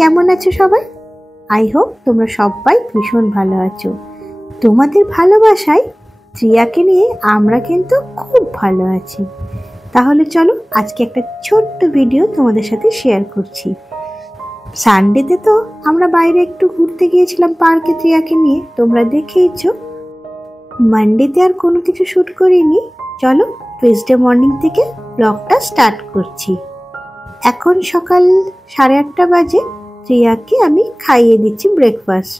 কেমন আছো সবাই? আই হোপ তোমরা সবাই ভীষণ ভালো আছো। তোমাদের ভালোবাসায় ত্রিয়াকে নিয়ে আমরা কিন্তু খুব ভালো আছি। তাহলে চলো আজকে একটা ছোট্ট ভিডিও তোমাদের সাথে শেয়ার করছি। সানডেতে তো আমরা বাইরে একটু ঘুরতে গিয়েছিলাম পার্কে ত্রিয়াকে নিয়ে, তোমরা দেখেইছো। মানডেতে আর কোনো কিছু শ্যুট করিনি। চলো টুইসডে মর্নিং থেকে ব্লগটা স্টার্ট করছি। এখন সকাল 8:30 বাজে। ত্রিয়াকে আমি খাইয়ে দিচ্ছি ব্রেকফাস্ট।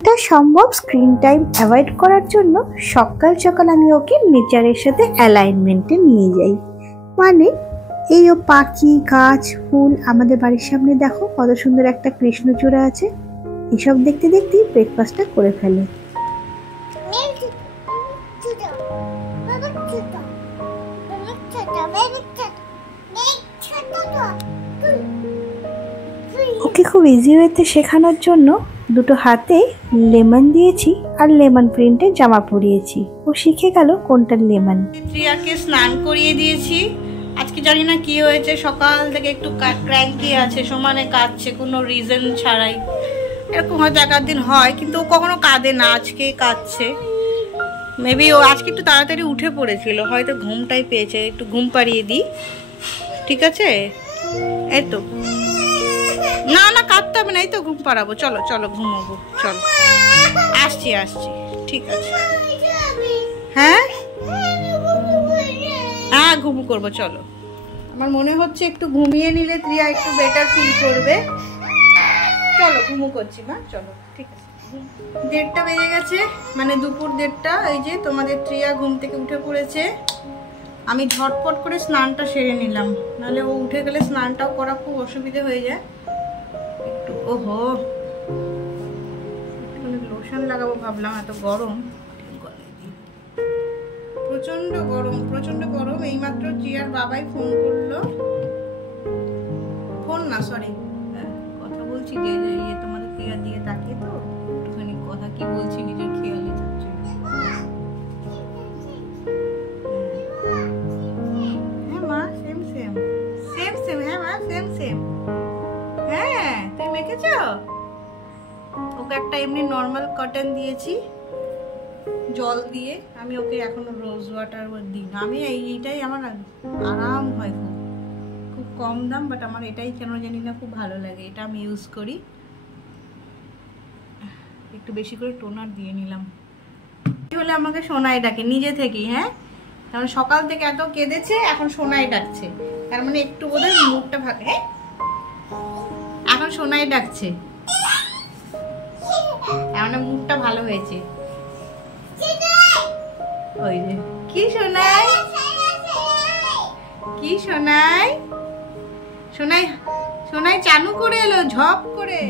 এটা সম্ভব স্ক্রিন টাইম অ্যাভয়েড করার জন্য সকাল সকাল আমি ওকে নেচারের সাথে অ্যালাইনমেন্টে নিয়ে যাই। মানে এই ও পাখি, গাছ, ফুল, আমাদের বাড়ির সামনে দেখো কত সুন্দর একটা কৃষ্ণচূড়া আছে। এসব দেখতে দেখতেই ব্রেকফাস্টটা করে ফেলে। ওকে খুব ইজি ওয়েতে শেখানোর জন্য দুটো হাতে লেমন দিয়েছি আর লেমন প্রিন্টের জামা পরিয়েছি। ও শিখে গেল কোনটা লেমন। ত্রিয়াকে স্নান করিয়ে দিয়েছি। আজকে জানি না কি হয়েছে, সকাল থেকে একটু ক্র্যাঙ্কি আছে, সমানে কাঁদছে কোনো রিজন ছাড়াই। এরকম হয়তো এক দিন হয়, কিন্তু ও কখনো কাঁদে না, আজকে কাঁদছে। মেবি ও আজকে একটু তাড়াতাড়ি উঠে পড়েছিল, হয়তো ঘুমটাই পেয়েছে। একটু ঘুম পাড়িয়ে দিই, ঠিক আছে? এই তো, না না কাঁদতে হবে না, এই তো ঘুম পাড়াবো। চলো চলো ঘুমাবো, চলো। আসছি আসছি, ঠিক আছে। হ্যাঁ হ্যাঁ ঘুমু করবো, চলো। আমার মনে হচ্ছে একটু ঘুমিয়ে নিলে ত্রিয়া একটু বেটার ফিল করবে। চলো ঘুমু করছি মা, চলো ঠিক আছে। 1:30 বেজে গেছে, মানে দুপুর 1:30। এই যে তোমাদের ত্রিয়া ঘুম থেকে উঠে পড়েছে। আমি ঝটপট করে স্নানটা সেরে নিলাম, নাহলে ও উঠে গেলে স্নানটাও করা খুব অসুবিধে হয়ে যায়। একটু ওহো লোশন লাগাবো ভাবলাম, এত গরম, প্রচন্ড গরম প্রচন্ড গরম। এইমাত্র ত্রিয়ার বাবাই ফোন করলো, ফোন না সরি কথা বলছি যে ইয়ে তোমাদের ত্রিয়ার দিকে তাকিয়ে, তো একটুখানি কথা কি বলছি নিজের খেয়ালই থাকছে। হ্যাঁ মা সেম সেম সেম সেম, হ্যাঁ মা সেম সেম। হ্যাঁ তুমি মেখেছো? ওকে একটা এমনি নর্মাল কটন দিয়েছি জল দিয়ে, আমি ওকে এখনো রোজ ওয়াটার দিই না। আমি এইটাই আমার আরাম হয়, খুব খুব কম দাম, বাট আমার এটাই কেন জানি না খুব ভালো লাগে, এটা আমি ইউজ করি। একটু বেশি করে টোনার দিয়ে নিলাম। হলে আমাকে সোনাই ডাকে নিজে থেকেই। হ্যাঁ, কারণ সকাল থেকে এত কেঁদেছে, এখন সোনাই ডাকছে, তার মানে একটু বোধহয় মুখটা ভালো। হ্যাঁ এখন সোনাই ডাকছে, তার মানে মুখটা ভালো হয়েছে। ওই যে কি শোনাই, কি শোনাই, শোনাই শোনাই চালু করে এলো ঝপ করে।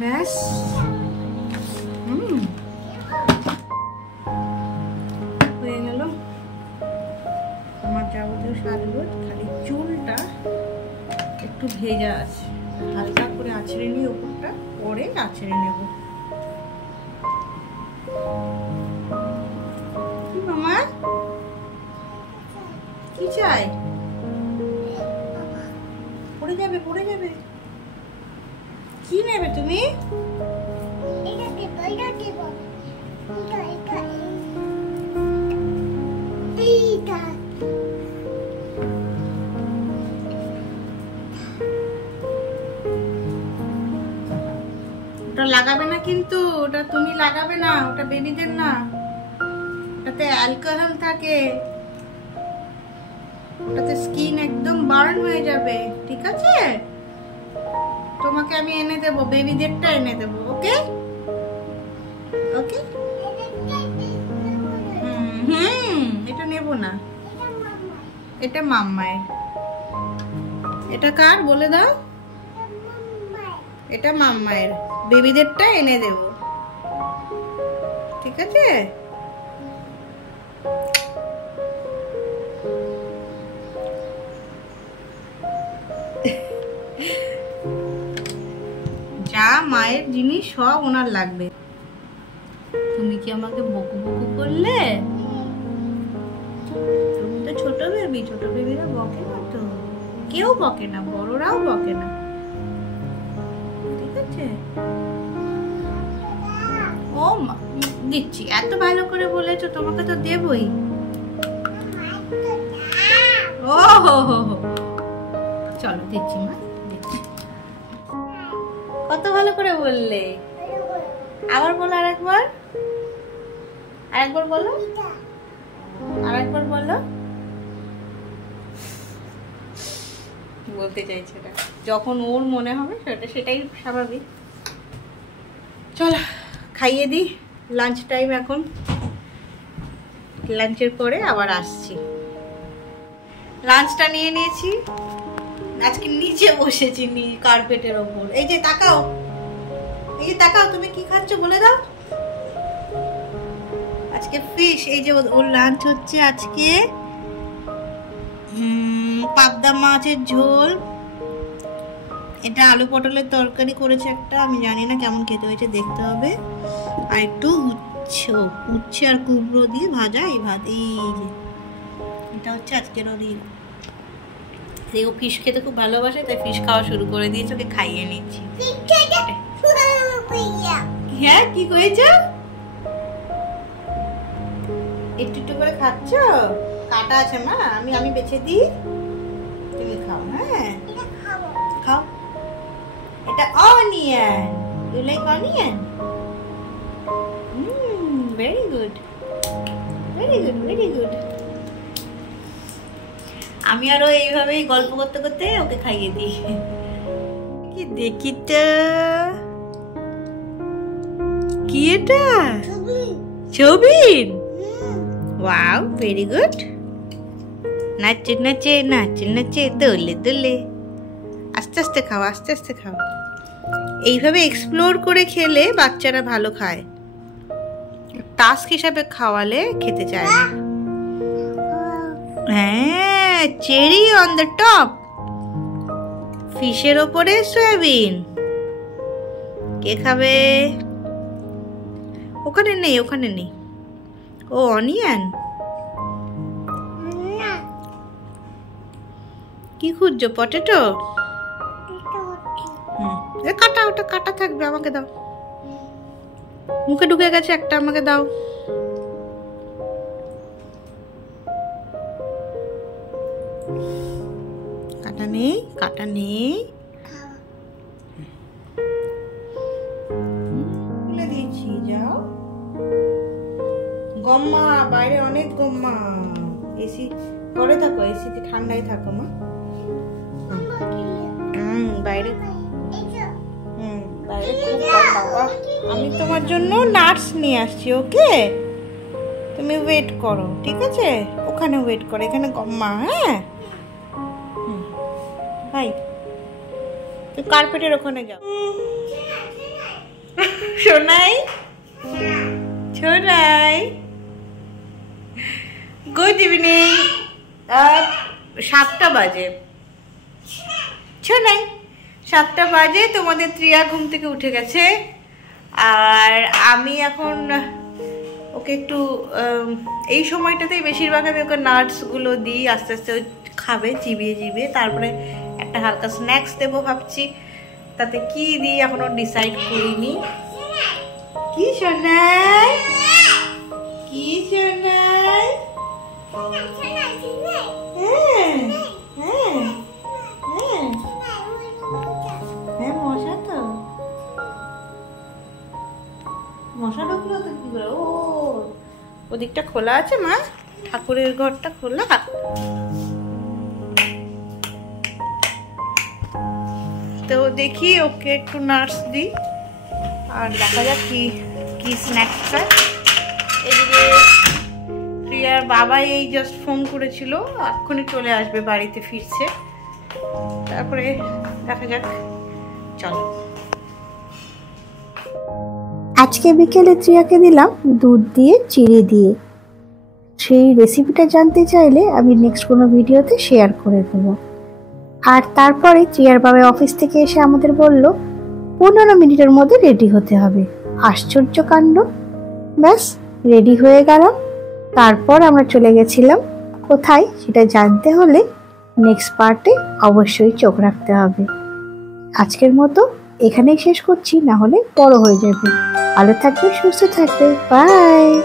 ব্যাস হয়ে গেল আমার যাবতীয় সাজগোজ। খালি চুলটা একটু ভেজা আছে, হালকা করে আছড়ে নিই ওপরটা, পরে আছড়ে নেব। কি মামা কি চাই? পড়ে যাবে পড়ে যাবে। কি নেবে তুমি? ওটা লাগাবে না কিন্তু, ওটা তুমি লাগাবে না, ওটা বেবিদের না, ওটাতে অ্যালকোহল থাকে, ওটাতে স্কিন একদম বার্ন হয়ে যাবে, ঠিক আছে? তোমাকে আমি এনে দেবো, বেবিদেরটা এনে দেবো। ওকে ওকে এটা নেব না, এটা মাম্মায়ের। এটা কার বলে দাও? এটা মাম্মায়ের, বেবিদেরটা এনে দেব, ঠিক আছে? জিনিস সব ওনার লাগবে। তুমি কি আমাকে বকু বকু করলে? তুমি তো ছোট বেবি, ছোট বেবিরা বকে না তো, কেউ বকে না, বড়রাও বকে না, ঠিক আছে? ও মা, দিচ্ছি, এত ভালো করে বলেছো, তোমাকে তো দেবই। ও হো হো হো, চলো দিচ্ছি মা, দিচ্ছি। কত ভালো করে বললে। আবার বলো, আরেকবার, আরেকবার বলো, আরেকবার বলো। বলতে চাইছে না, যখন ওর মনে হবে সেটাই স্বাভাবিক। চলো খাইয়ে দিই, লাঞ্চ টাইম এখন, লাঞ্চের পরে আবার আসছি। লাঞ্চটা নিয়ে নিয়েছি, আজকে নিচে বসেছি কার্পেটের ওপর। এই যে তাকাও, এই যে তাকাও, তুমি কি খাচ্ছ বলে দাও। আজকে ফিশ, এই যে ওর লাঞ্চ হচ্ছে আজকে পাবদা মাছের ঝোল, এটা আলু পটলের তরকারি করেছে একটা, আমি জানি না কেমন খেতে হয়েছে, দেখতে হবে। আর একটু উচ্ছে আর কুমড়ো দিয়ে ভাজা, এই ভাত, এই যে এটা হচ্ছে আজকের ওদের। ও ফিশ খেতে খুব ভালোবাসে, তাই ফিশ খাওয়া শুরু করে দিয়েছে, ওকে খাইয়ে নিচ্ছি। হ্যাঁ, কি করেছ? একটু একটু করে খাচ্ছ? কাটা আছে মা, আমি বেছে দিই, তুমি খাও। হ্যাঁ খাও। এটা onion, you like onion? Very good, very good, very good. আমি আরো এইভাবেই গল্প করতে করতে ওকে খাইয়ে দিই। কি দেখি তো, কি এটা? ছবি। Wow, very good. নাচে নাচে নাচে নাচে দোলে দোলে। আস্তে আস্তে খাও, আস্তে আস্তে খাও। এইভাবে এক্সপ্লোর করে খেলে বাচ্চারা ভালো খায়, টাস্ক হিসাবে খাওয়ালে খেতে চায় না। হ্যাঁ, চেরি অন দ্য টপ, ফিশের ওপরে সয়াবিন। কে খাবে? ওখানে নেই, ওখানে নেই। ও অনিয়ন, কি খুঁজছো? পটেটো? কাটা, ওটা কাটা থাকবে, আমাকে দাও। মুখে ঢুকে গেছে একটা, আমাকে দাও। কাটা নেই, কাটা নেই। খুলে দিয়েছি, যাও। গম্মা, বাইরে অনেক গম্মা। এসি করে থাকো, এসিতে ঠান্ডায় থাকো মা। বাইরে, বাইরে খুব বাবা। আমি তোমার জন্য নাটস নিয়ে আসছি, ওকে? তুমি ওয়েট করো, ঠিক আছে? ওখানে ওয়েট করো, এখানে গম্মা। হ্যাঁ, ভাই তুই কার্পেটের ওখানে যাও। শোনাই, শোনাই, গুড ইভিনিং। 7টা বাজে, শোনাই, 7টা বাজে। তোমাদের ত্রিয়া ঘুম থেকে উঠে গেছে, আর আমি এখন ওকে একটু এই সময়টাতেই বেশিরভাগ আমি ওকে নাটসগুলো দিই, আস্তে আস্তে খাবে চিবিয়ে চিবিয়ে। তারপরে একটা হালকা স্ন্যাক্স দেবো ভাবছি, তাতে কি দিই এখনো ডিসাইড করিনি। কি শোনাই, কি শোনাই? হ্যাঁ হ্যাঁ হ্যাঁ হ্যাঁ, মশা তো, মশা ঢুকলো তো কি করে? ও, ওদিকটা খোলা আছে মা, ঠাকুরের ঘরটা খোলা। তো দেখি ওকে একটু নাটস দিই, আর দেখা যাক কি কি স্ন্যাক্স। এদিকে প্রিয়ার বাবা এই জাস্ট ফোন করেছিল, এক্ষুনি চলে আসবে, বাড়িতে ফিরছে। তারপরে দেখা যাক, চলো। আজকে বিকেলে ত্রিয়াকে দিলাম দুধ দিয়ে চিড়ে দিয়ে। সেই রেসিপিটা জানতে চাইলে আমি নেক্সট কোনো ভিডিওতে শেয়ার করে দেবো। আর তারপরে ত্রিয়ার বাবা অফিস থেকে এসে আমাদের বলল 15 মিনিটের মধ্যে রেডি হতে হবে। আশ্চর্য কাণ্ড! ব্যাস রেডি হয়ে গেলাম। তারপর আমরা চলে গেছিলাম কোথায় সেটা জানতে হলে নেক্সট পার্টে অবশ্যই চোখ রাখতে হবে। আজকের মতো এখানেই শেষ করছি, না হলে বড় হয়ে যাবে। ভালো থাকবে, সুস্থ থাকবে, বাই।